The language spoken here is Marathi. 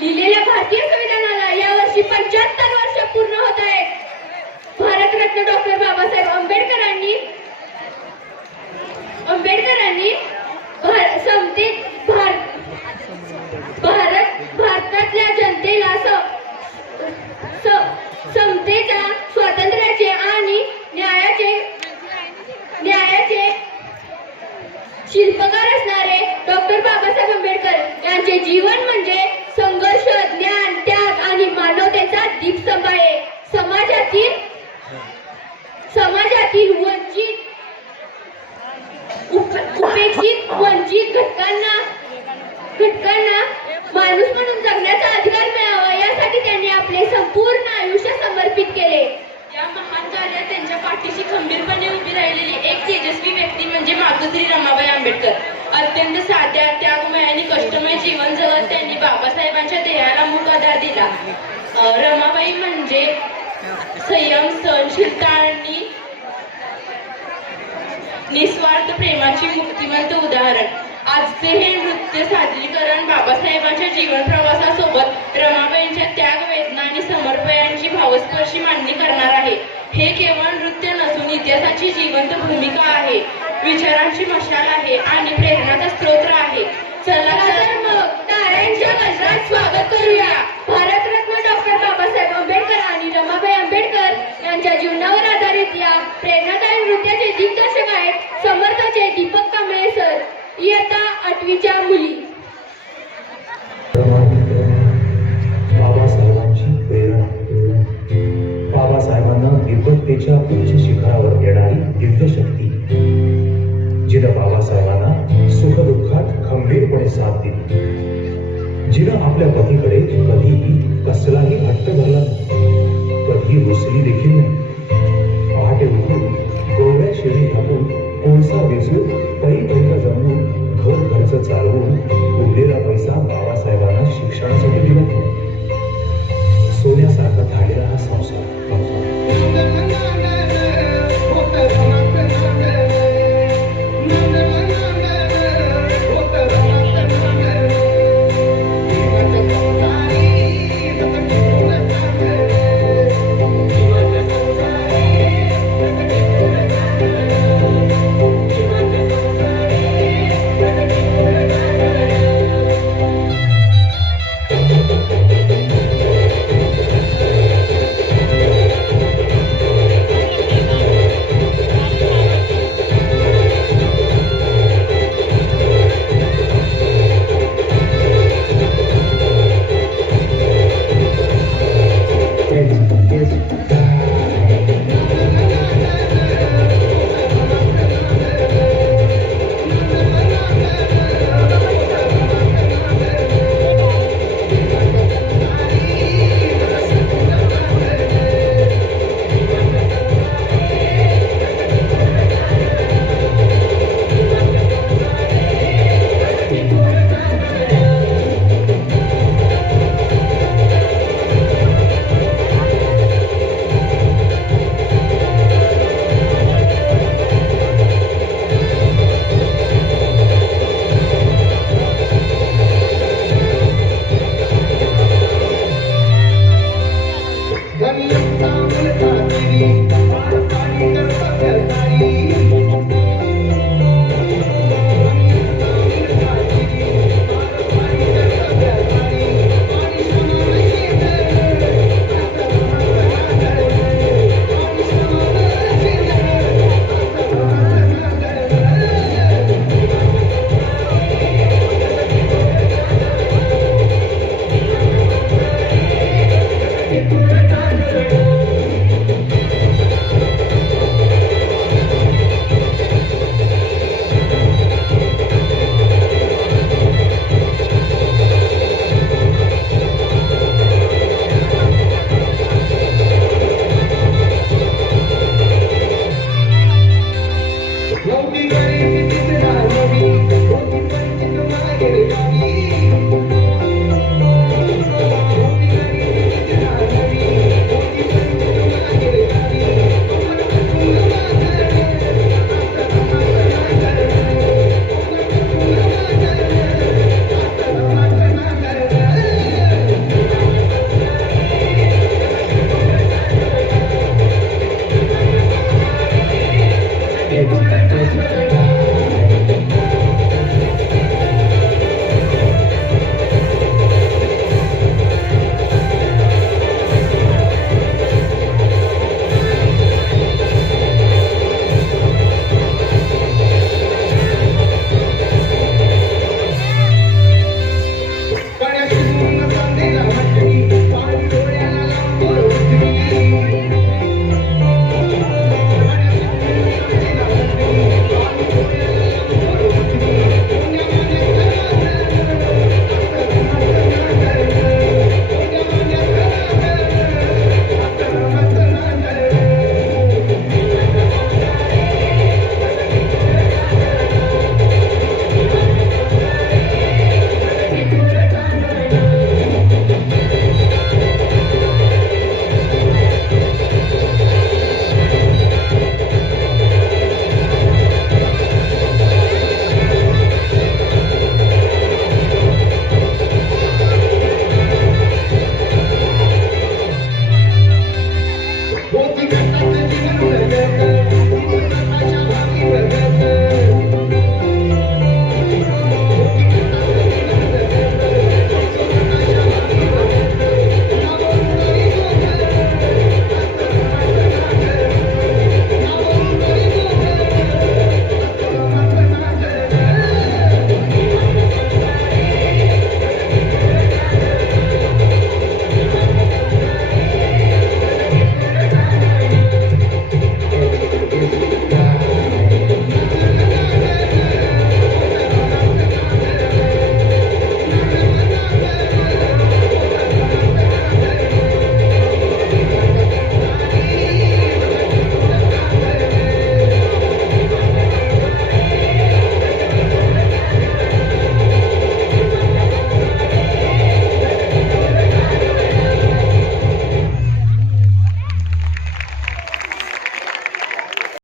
लिहिलेल्या भारतीय संविधानाला यावर्षी 75 वर्ष पूर्ण होत आहेत. भारतरत्न डॉक्टर बाबासाहेब आंबेडकरांनी भारतातल्या जनतेला समतेच्या, स्वातंत्र्याचे आणि न्यायाचे शिल्पकार असणारे डॉक्टर बाबासाहेब आंबेडकर यांचे जीवन म्हणजे संघर्ष, ज्ञान, त्याग आणि मानवतेचा दीपस्तंभ आहे. समाजातील वंचित, उपेक्षित, वंचित घटकांना माणूस म्हणून जगण्याचा अधिकार मिळावा यासाठी त्यांनी आपले संपूर्ण आयुष्य समर्पित केले. या महान कार्यात त्यांच्या पाठीशी खंबीरपणे उभी राहिलेली एक तेजस्वी व्यक्ती म्हणजे मातोश्री रमाबाई आंबेडकर. अत्यंत साध्या, त्यागमय आणि कष्टमय जीवन जगत त्यांनी बाबासाहेबांच्या ध्येयाला मूळ आधार दिला. रमाबाई म्हणजे संयम, सहनशीलता आणि निस्वार्थ प्रेमाची मुक्तिमंत उदाहरण. आजचे हे नृत्य सादरीकरण बाबासाहेबांच्या जीवन प्रवासासोबत रमाबाईंच्या त्याग, वेदना आणि समर्पणाची भावस्पर्शी मांडणी करणार आहे. हे केवळ नृत्य नसून इतिहासाची जिवंत भूमिका आहे, विचारांची मशाल आहे आणि प्रेरणाचा स्रोत आहे. चला तर मग टाळ्यांच्या गजरात स्वागत करूया भारतरत्न डॉक्टर बाबासाहेब आंबेडकर आणि रमाबाई आंबेडकर यांच्या जीवनावर आधारित या प्रेरणादायी नृत्याचे दिग्दर्शक आहेत समर्थाचे दीपक कांबळे सर, इयत्ता 8वीच्या मुली. बाबासाहेबांची प्रेरणा. बाबासाहेबांना विद्वत्तेच्या उच्च शिखरावर येणारी दिव्य शक्ती, जिनं बाबासाहेबांना सुखदुःखात खंबीरपणे साथ दिली, जिनं आपल्या पतीकडे कधीही कसलाही हट्ट धरला नाही, कधीही रुसली देखील नाही. पहाटे उठून गोव्या शेळी घालून, कोळसा वेचून, पैका जमवून, घर खर्च चालवून उरलेला पैसा बाबासाहेब